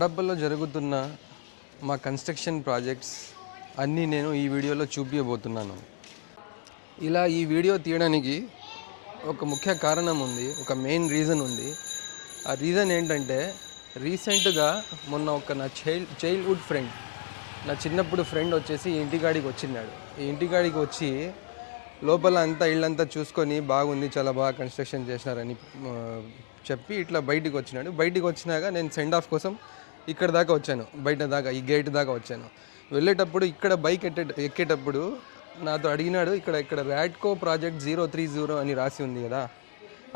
కడపలో జరుగుతున్న మా కన్స్ట్రక్షన్ ప్రాజెక్ట్స్ అన్నీ నేను ఈ వీడియోలో చూపించబోతున్నాను. ఇలా ఈ వీడియో తీయడానికి ఒక ముఖ్య కారణం ఉంది, ఒక మెయిన్ రీజన్ ఉంది. ఆ రీజన్ ఏంటంటే రీసెంట్గా మొన్న నా చైల్డ్హుడ్ ఫ్రెండ్, నా చిన్నప్పుడు ఫ్రెండ్ వచ్చేసి ఈ ఇంటికాడికి వచ్చినాడు. ఈ ఇంటికాడికి వచ్చి లోపల అంతా ఇళ్ళంతా చూసుకొని బాగుంది, చాలా బాగా కన్స్ట్రక్షన్ చేసినారని చెప్పి ఇట్లా బయటికి వచ్చినాడు. బయటికి వచ్చినాక నేను సెండ్ ఆఫ్ కోసం ఇక్కడ దాకా వచ్చాను, బయట దాకా ఈ గేట్ దాకా వచ్చాను. వెళ్ళేటప్పుడు ఇక్కడ బైక్ ఎక్కేటప్పుడు నాతో అడిగినాడు, ఇక్కడ ర్యాడ్కో ప్రాజెక్ట్ 030 అని రాసి ఉంది కదా,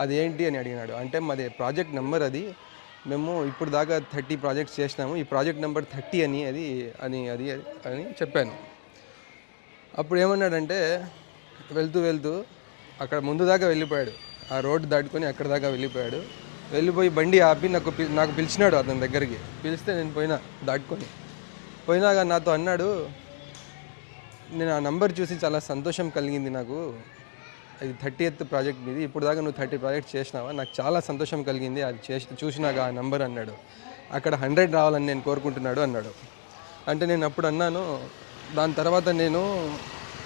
అది ఏంటి అని అడిగినాడు. అంటే మాది ప్రాజెక్ట్ నెంబర్, అది మేము ఇప్పుడు దాకా 30 ప్రాజెక్ట్స్ చేసినాము, ఈ ప్రాజెక్ట్ నెంబర్ 30 అని చెప్పాను. అప్పుడు ఏమన్నాడంటే వెళ్తూ అక్కడ ముందు దాకా వెళ్ళిపోయాడు, ఆ రోడ్డు దాటుకొని అక్కడ దాకా వెళ్ళిపోయి బండి ఆపి నాకు పిలిచినాడు అతని దగ్గరికి. పిలిస్తే నేను పోయినాక నాతో అన్నాడు, నేను ఆ నంబర్ చూసి చాలా సంతోషం కలిగింది నాకు, అది 30th ప్రాజెక్ట్ మీది, ఇప్పుడు దాకా నువ్వు 30 ప్రాజెక్ట్ చేసినావా, నాకు చాలా సంతోషం కలిగింది అది చూసినాక ఆ నంబర్ అన్నాడు. అక్కడ 100 రావాలని నేను కోరుకుంటున్నాడు అన్నాడు. అంటే నేను అప్పుడు అన్నాను, దాని తర్వాత నేను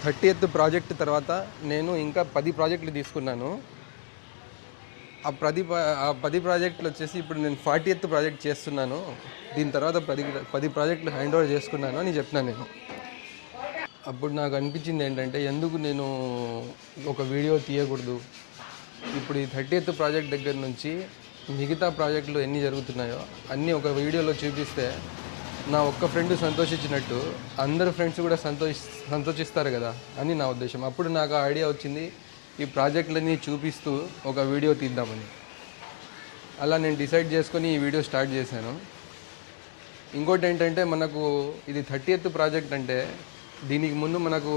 30th ప్రాజెక్ట్ తర్వాత నేను ఇంకా 10 ప్రాజెక్టులు తీసుకున్నాను. ఆ 10 ప్రాజెక్టులు వచ్చేసి ఇప్పుడు నేను 40th ప్రాజెక్ట్ చేస్తున్నాను, దీని తర్వాత 10 ప్రాజెక్టులు హ్యాండ్ ఓవర్ చేసుకున్నాను అని చెప్పినాను నేను. అప్పుడు నాకు అనిపించింది ఏంటంటే, ఎందుకు నేను ఒక వీడియో తీయకూడదు, ఇప్పుడు ఈ 30th ప్రాజెక్ట్ దగ్గర నుంచి మిగతా ప్రాజెక్టులు ఎన్ని జరుగుతున్నాయో అన్నీ ఒక వీడియోలో చూపిస్తే నా ఒక్క ఫ్రెండ్ సంతోషించినట్టు అందరు ఫ్రెండ్స్ కూడా సంతోషిస్తారు కదా అని నా ఉద్దేశం. అప్పుడు నాకు ఆ ఐడియా వచ్చింది, ఈ ప్రాజెక్టులన్నీ చూపిస్తూ ఒక వీడియో తీద్దామని. అలా నేను డిసైడ్ చేసుకొని ఈ వీడియో స్టార్ట్ చేశాను. ఇంకోటి ఏంటంటే, మనకు ఇది 30th ప్రాజెక్ట్ అంటే దీనికి ముందు మనకు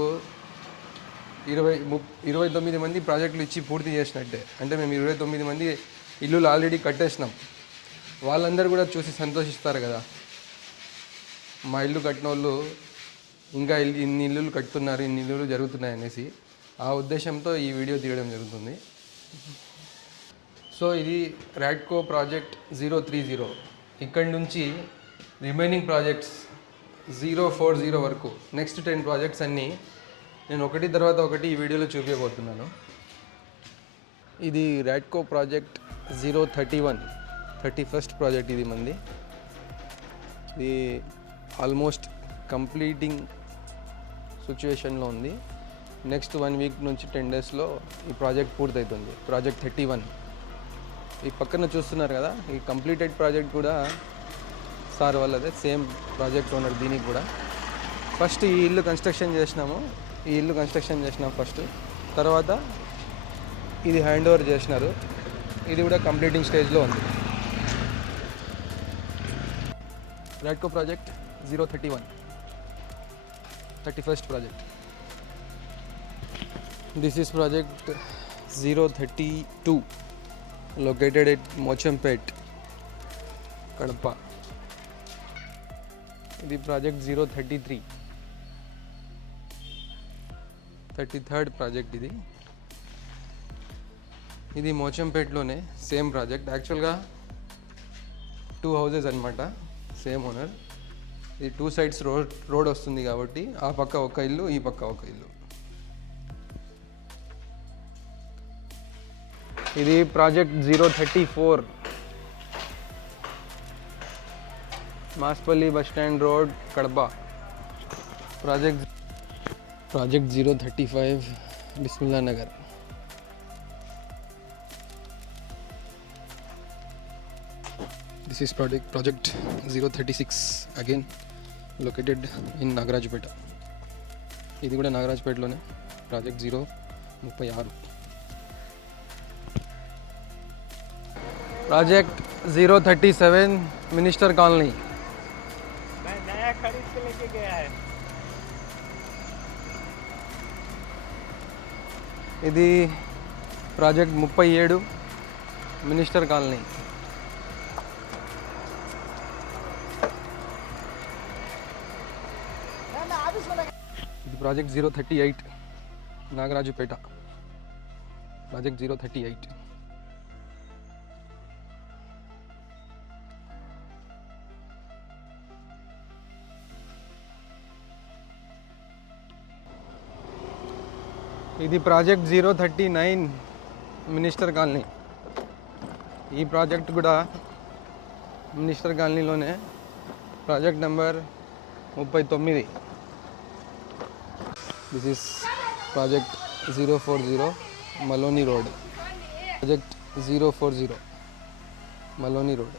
29 మంది ప్రాజెక్టులు ఇచ్చి పూర్తి చేసినట్టే. అంటే మేము 29 మంది ఇల్లులు ఆల్రెడీ కట్టేసినాం, వాళ్ళందరూ కూడా చూసి సంతోషిస్తారు కదా, మా ఇల్లు కట్టిన వాళ్ళు ఇంకా ఇన్ని ఇల్లులు కట్టుతున్నారు, ఇన్ని ఇల్లులు జరుగుతున్నాయి అనేసి ఆ ఉద్దేశంతో ఈ వీడియో తీయడం జరుగుతుంది. సో ఇది ర్యాడ్కో ప్రాజెక్ట్ 030. ఇక్కడి నుంచి రిమైనింగ్ ప్రాజెక్ట్స్ 040 వరకు నెక్స్ట్ 10 ప్రాజెక్ట్స్ అన్నీ నేను ఒకటి తర్వాత ఒకటి ఈ వీడియోలో చూపించబోతున్నాను. ఇది ర్యాడ్కో ప్రాజెక్ట్ 031, 31st ప్రాజెక్ట్ ఇది మంది. ఇది ఆల్మోస్ట్ కంప్లీటింగ్ సిచ్యువేషన్లో ఉంది. నెక్స్ట్ 1 వీక్ నుంచి 10 డేస్లో ఈ ప్రాజెక్ట్ పూర్తవుతుంది. ప్రాజెక్ట్ 31 ఈ పక్కన చూస్తున్నారు కదా, ఈ కంప్లీటెడ్ ప్రాజెక్ట్ కూడా సార్ వాళ్ళదే, సేమ్ ప్రాజెక్ట్ ఓనర్. దీనికి కూడా ఫస్ట్ ఈ ఇల్లు కన్స్ట్రక్షన్ చేసినాం ఫస్ట్, తర్వాత ఇది హ్యాండ్ ఓవర్ చేసినారు, ఇది కూడా కంప్లీటింగ్ స్టేజ్లో ఉంది. ర్యాడ్కో project 031, 31st project. This is project 032 located at Mochampet, Kadapa. ఇది ప్రాజెక్ట్ 033, 33rd ప్రాజెక్ట్. ఇది మోచంపేట్లోనే సేమ్ ప్రాజెక్ట్. యాక్చువల్గా 2 houses అనమాట, సేమ్ ఓనర్. ఇది 2 sides రోడ్ వస్తుంది కాబట్టి ఆ పక్క ఒక ఇల్లు, ఈ పక్క ఒక ఇల్లు. ఇది project 034, Maspalli bus stand road, Kadapa. Project 035, Bismillah Nagar. This is project 036, again located in Nagarajapeta. ఇది కూడా నాగరాజపేటలోనే, ప్రాజెక్ట్ 036. Project 037, minister colony. ఇది ప్రాజెక్ట్ 37, మినిస్టర్ కాలనీ. ఇది ప్రాజెక్ట్ 038, నాగరాజుపేట. ప్రాజెక్ట్ 038. ఇది ప్రాజెక్ట్ 039 మినిస్టర్ కాలనీ. ఈ ప్రాజెక్ట్ కూడా మినిస్టర్ కాలనీలోనే, project number 39. This is project 040 Maloney road. Project 040 Maloney road.